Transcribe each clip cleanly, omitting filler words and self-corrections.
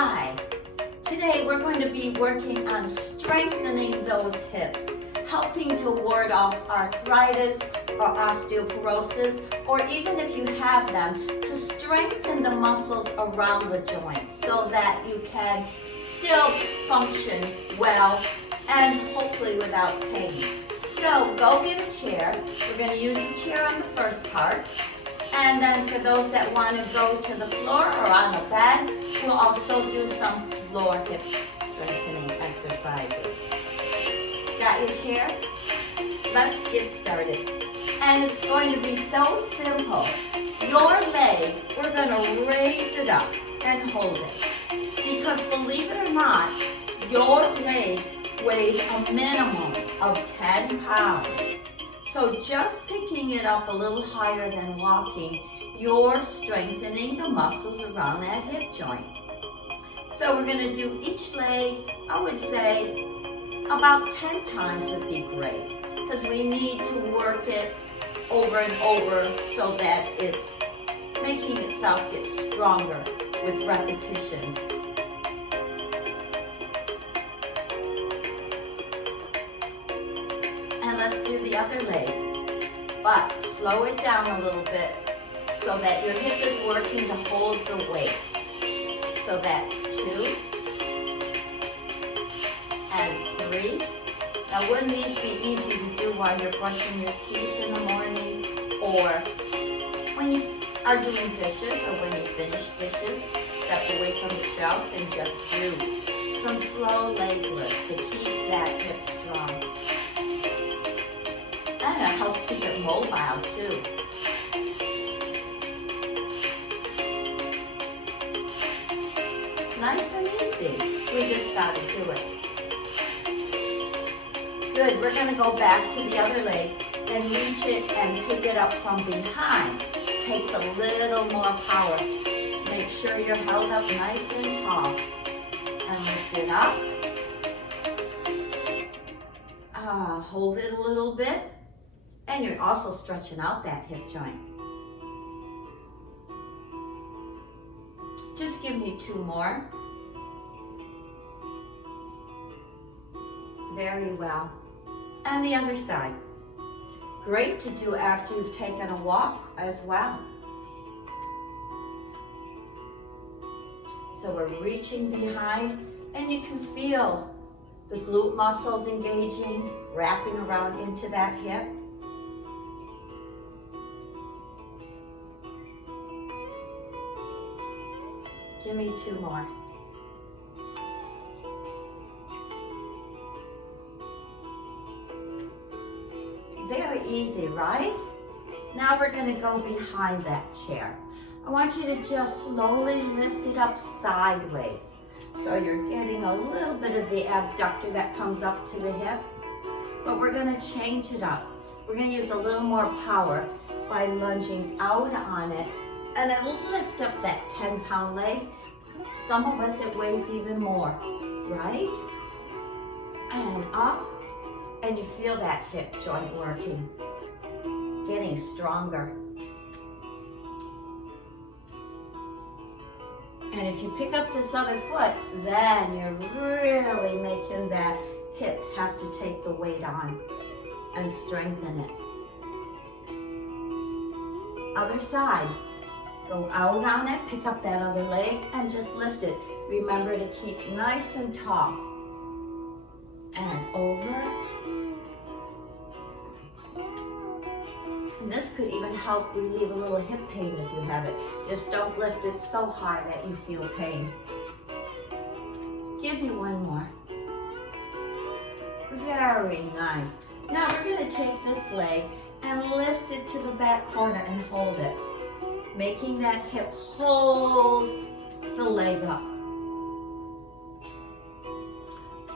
Hi! Today we're going to be working on strengthening those hips, helping to ward off arthritis or osteoporosis, or even if you have them, to strengthen the muscles around the joints so that you can still function well and hopefully without pain. So go get a chair. We're going to use the chair on the first part. And then for those that want to go to the floor or on a bed, we'll also do some floor hip strengthening exercises. Got your chair? Let's get started. And it's going to be so simple. Your leg, we're going to raise it up and hold it. Because believe it or not, your leg weighs a minimum of 10 pounds. So just picking it up a little higher than walking, you're strengthening the muscles around that hip joint. So we're going to do each leg, I would say about 10 times would be great, because we need to work it over and over so that it's making itself get stronger with repetitions. And let's do the other leg, but slow it down a little bit so that your hip is working to hold the weight. So that's 2 and 3. Now wouldn't these be easy to do while you're brushing your teeth in the morning, or when you are doing dishes, or when you finish dishes, step away from the shelf and just do some slow leg lifts to keep that hip strong. And it'll help keep it mobile too. Nice and easy. We just got to do it. Good. We're going to go back to the other leg and reach it and pick it up from behind. Takes a little more power. Make sure you're held up nice and tall. And lift it up. Hold it a little bit. And you're also stretching out that hip joint. Just give me 2 more. Very well. And the other side. Great to do after you've taken a walk as well. So we're reaching behind, and you can feel the glute muscles engaging, wrapping around into that hip. Give me 2 more. Very easy, right? Now we're going to go behind that chair. I want you to just slowly lift it up sideways. So you're getting a little bit of the abductor that comes up to the hip. But we're going to change it up. We're going to use a little more power by lunging out on it. And it'll lift up that 10-pound leg. Some of us, it weighs even more, right? And up. And you feel that hip joint working, getting stronger. And if you pick up this other foot, then you're really making that hip have to take the weight on and strengthen it. Other side. Go out on it, pick up that other leg, and just lift it. Remember to keep nice and tall. And over. And this could even help relieve a little hip pain if you have it. Just don't lift it so high that you feel pain. Give me 1 more. Very nice. Now we're going to take this leg and lift it to the back corner and hold it. Making that hip hold the leg up.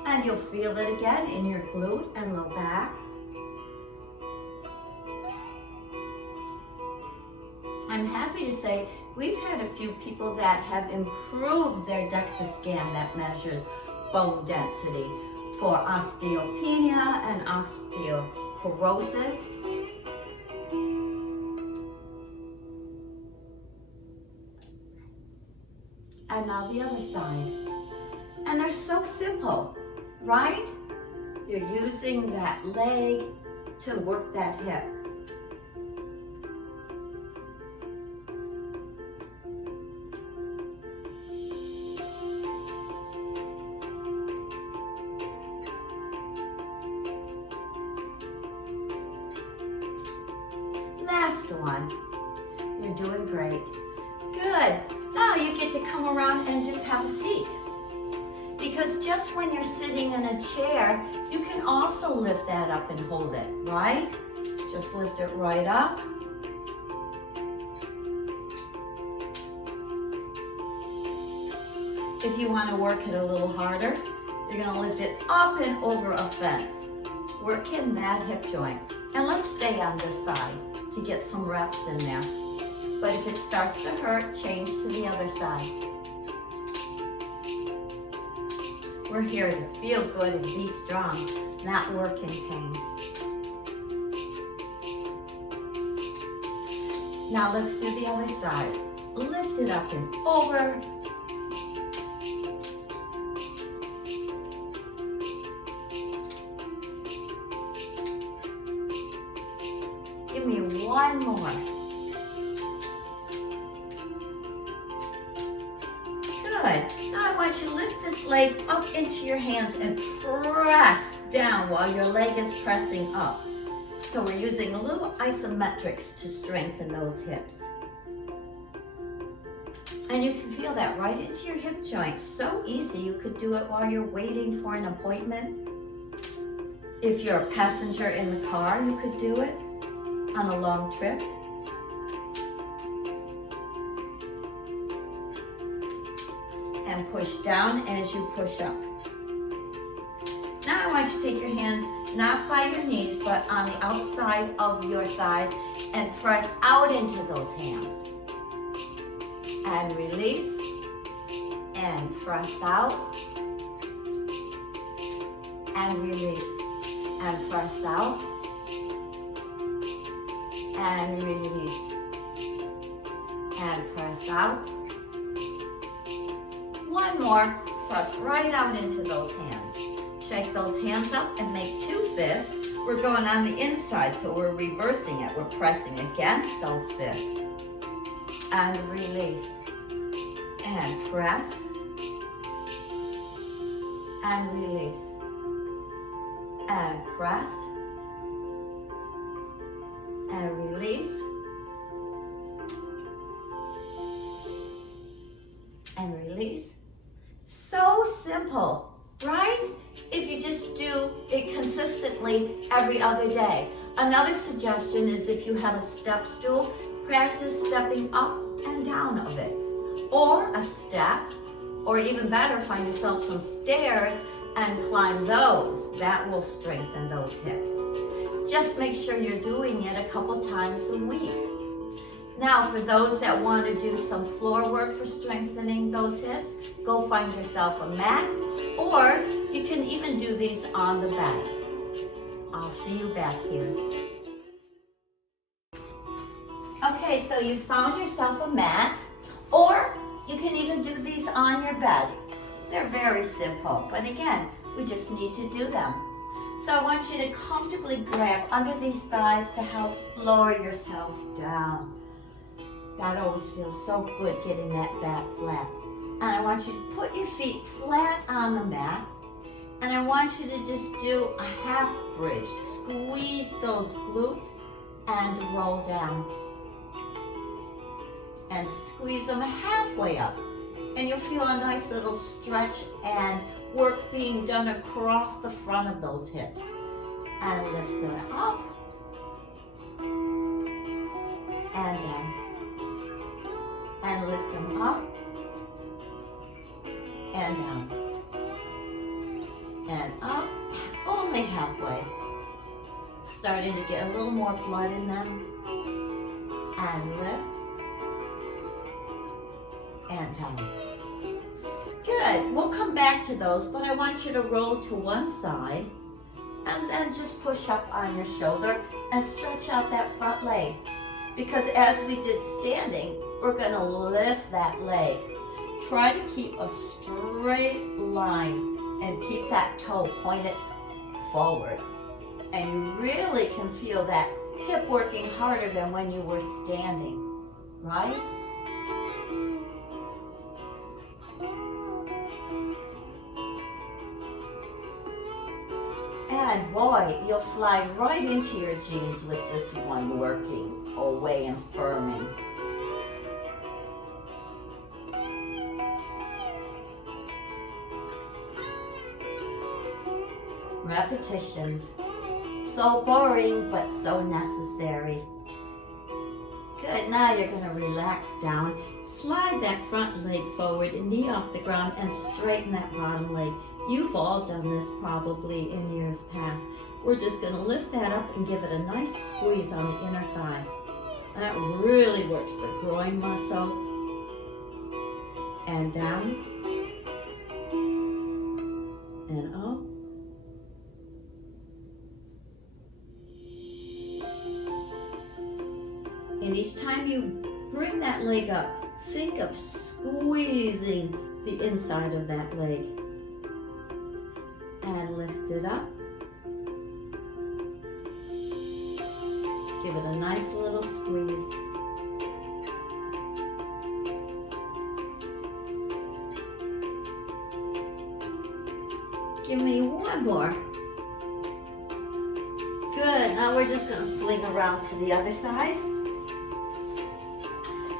And you'll feel it again in your glute and low back. I'm happy to say we've had a few people that have improved their DEXA scan that measures bone density for osteopenia and osteoporosis. And now the other side. And they're so simple, right? You're using that leg to work that hip. Last one. You're doing great. Good. Now you get to come around and just have a seat. Because just when you're sitting in a chair, you can also lift that up and hold it, right? Just lift it right up. If you want to work it a little harder, you're going to lift it up and over a fence. Working that hip joint. And let's stay on this side to get some reps in there. But if it starts to hurt, change to the other side. We're here to feel good and be strong, not work in pain. Now let's do the other side. Lift it up and over. Give me one more. Good. Now I want you to lift this leg up into your hands and press down while your leg is pressing up. So we're using a little isometrics to strengthen those hips. And you can feel that right into your hip joint. So easy. You could do it while you're waiting for an appointment. If you're a passenger in the car, you could do it on a long trip. And push down as you push up. Now I want you to take your hands not by your knees but on the outside of your thighs and press out into those hands. And release and press out and release and press out and release and press out. One more, press right out into those hands. Shake those hands up and make two fists. We're going on the inside, so we're reversing it. We're pressing against those fists. And release. And press. And release. And press. And release. And release. So simple, right? If you just do it consistently every other day. Another suggestion is if you have a step stool, practice stepping up and down of it. Or a step, or even better, find yourself some stairs and climb those. That will strengthen those hips. Just make sure you're doing it a couple times a week. Now, for those that want to do some floor work for strengthening those hips, go find yourself a mat, or you can even do these on the bed. I'll see you back here. Okay, so you found yourself a mat, or you can even do these on your bed. They're very simple, but again, we just need to do them. So I want you to comfortably grab under these thighs to help lower yourself down. That always feels so good getting that back flat. And I want you to put your feet flat on the mat. And I want you to just do a half bridge. Squeeze those glutes and roll down. And squeeze them halfway up. And you'll feel a nice little stretch and work being done across the front of those hips. And lift it up. And down. And lift them up and down and up, only halfway. Starting to get a little more blood in them. And lift and down. Good, we'll come back to those, but I want you to roll to one side and then just push up on your shoulder and stretch out that front leg. Because as we did standing, we're going to lift that leg. try to keep a straight line and keep that toe pointed forward. And you really can feel that hip working harder than when you were standing, right? And boy, you'll slide right into your jeans with this one working away and firming. Repetitions. So boring, but so necessary. Good, now you're gonna relax down. Slide that front leg forward and knee off the ground and straighten that bottom leg. You've all done this probably in years past. We're just gonna lift that up and give it a nice squeeze on the inner thigh. That really works the groin muscle. And down. And up. And each time you bring that leg up, think of squeezing the inside of that leg. And lift it up. Give it a nice little squeeze. Give me one more. Good, now we're just gonna swing around to the other side.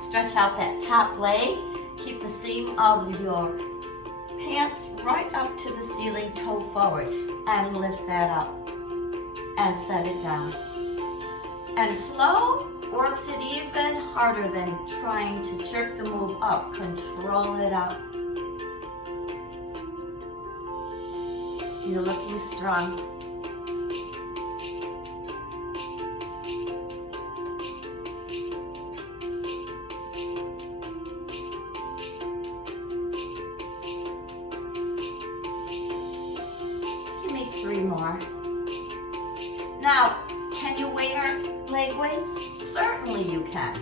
Stretch out that top leg. Keep the seam of your pants right up to the ceiling, toe forward, and lift that up and set it down. And slow works it even harder than trying to jerk the move up. Control it up. You're looking strong. Three more. Now, can you wear leg weights? Certainly you can.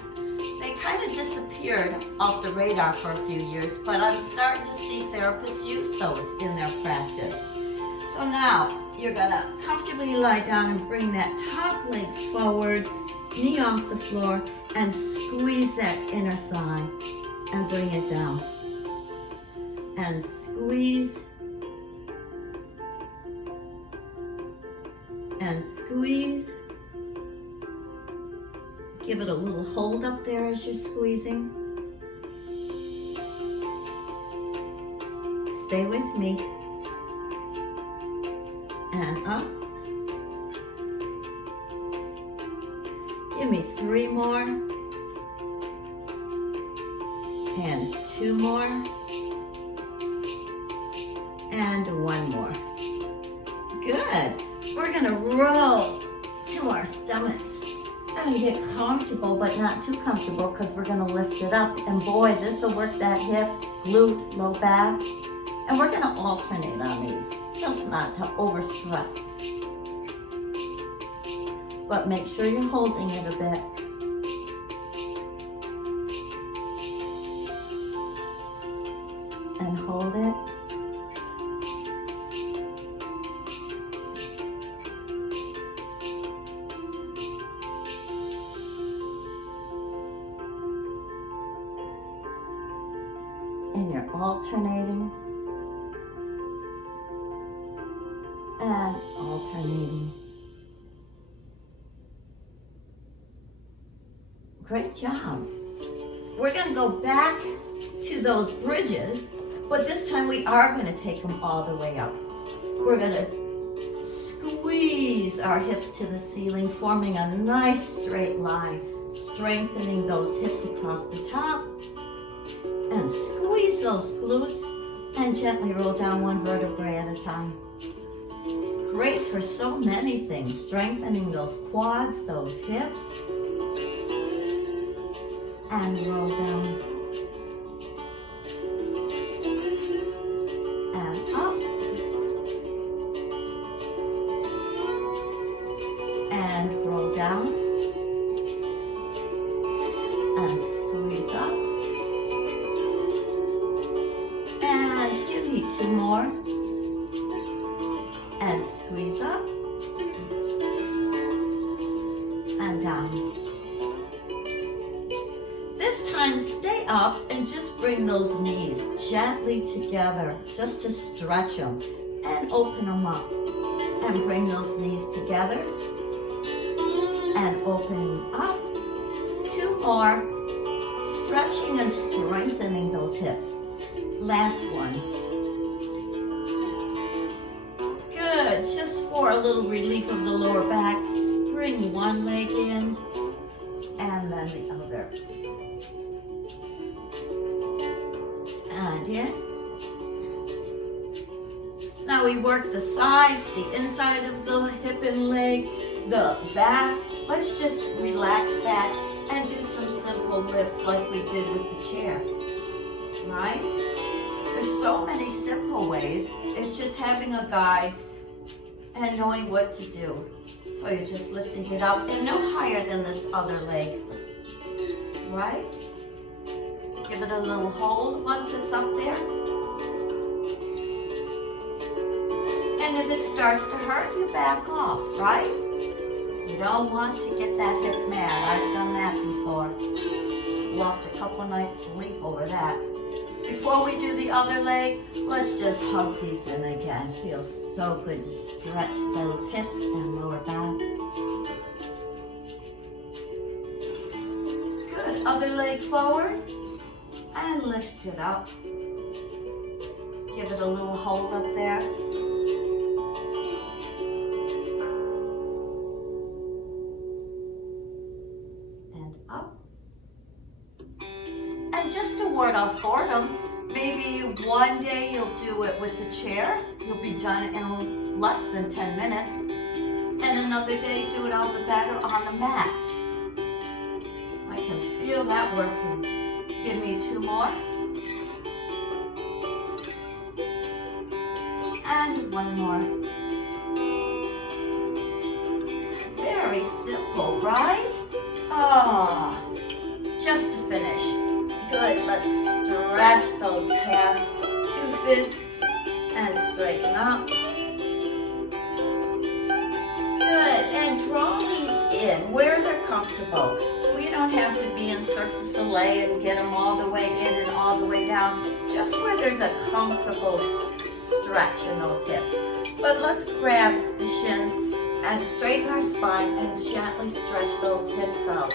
They kind of disappeared off the radar for a few years, but I'm starting to see therapists use those in their practice. So now, you're gonna comfortably lie down and bring that top leg forward, knee off the floor, and squeeze that inner thigh and bring it down. And squeeze. And squeeze. Give it a little hold up there as you're squeezing. Stay with me. And up. Give me three more. And two more. And one more. Good. We're gonna roll to our stomachs and get comfortable, but not too comfortable, because we're gonna lift it up. And boy, this will work that hip, glute, low back. And we're gonna alternate on these, just not to overstress. But make sure you're holding it a bit. And hold it. And you're alternating and alternating. Great job. We're going to go back to those bridges, but this time we are going to take them all the way up. We're going to squeeze our hips to the ceiling, forming a nice straight line, strengthening those hips across the top. And squeeze those glutes and gently roll down one vertebrae at a time. Great for so many things, strengthening those quads, those hips. And roll down. And up. And roll down. And squeeze up. 2 more. And squeeze up. And down. This time, stay up and just bring those knees gently together, just to stretch them and open them up. And bring those knees together and open up. 2 more, stretching and strengthening those hips. Last one. Good, just for a little relief of the lower back, bring one leg in and then the other. And in. Now we work the sides, the inside of the hip and leg, the back. Let's just relax back and do some simple lifts like we did with the chair, right? There's so many simple ways. It's just having a guide and knowing what to do. So you're just lifting it up and no higher than this other leg, right? Give it a little hold once it's up there. And if it starts to hurt, you back off, right? You don't want to get that hip mad. I've done that before. Lost a couple nights sleep over that. Before we do the other leg, let's just hug these in again. Feels so good to stretch those hips and lower back. Good. Other leg forward and lift it up. Give it a little hold up there. And just to ward off boredom, maybe one day you'll do it with the chair. You'll be done in less than 10 minutes. And another day, do it on the bed or on the mat. I can feel that working. Give me 2 more. And 1 more. Very simple, right? Ah, just to finish. Good, let's stretch those calves, 2 fists, and straighten up. Good, and draw these in where they're comfortable. We don't have to be in Cirque du Soleil and get them all the way in and all the way down, just where there's a comfortable stretch in those hips. But let's grab the shins and straighten our spine and gently stretch those hips out.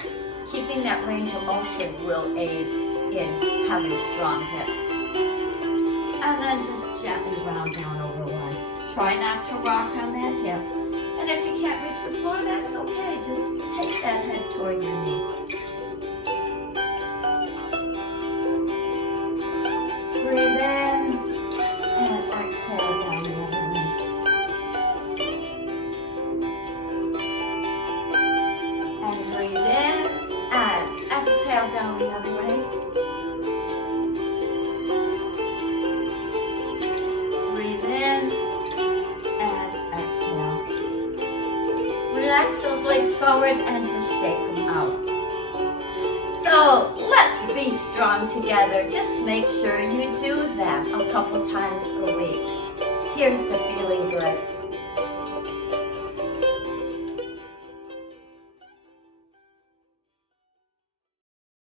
Keeping that range of motion will aid in having strong hips. And then just gently round down over one. Try not to rock on that hip. And if you can't reach the floor, that's okay. Just take that head toward your knee. Breathe in and exhale down the other way. And breathe in and exhale down the other way. Relax those legs forward and just shake them out. So let's be strong together. Just make sure you do that a couple times a week. Here's to feeling good.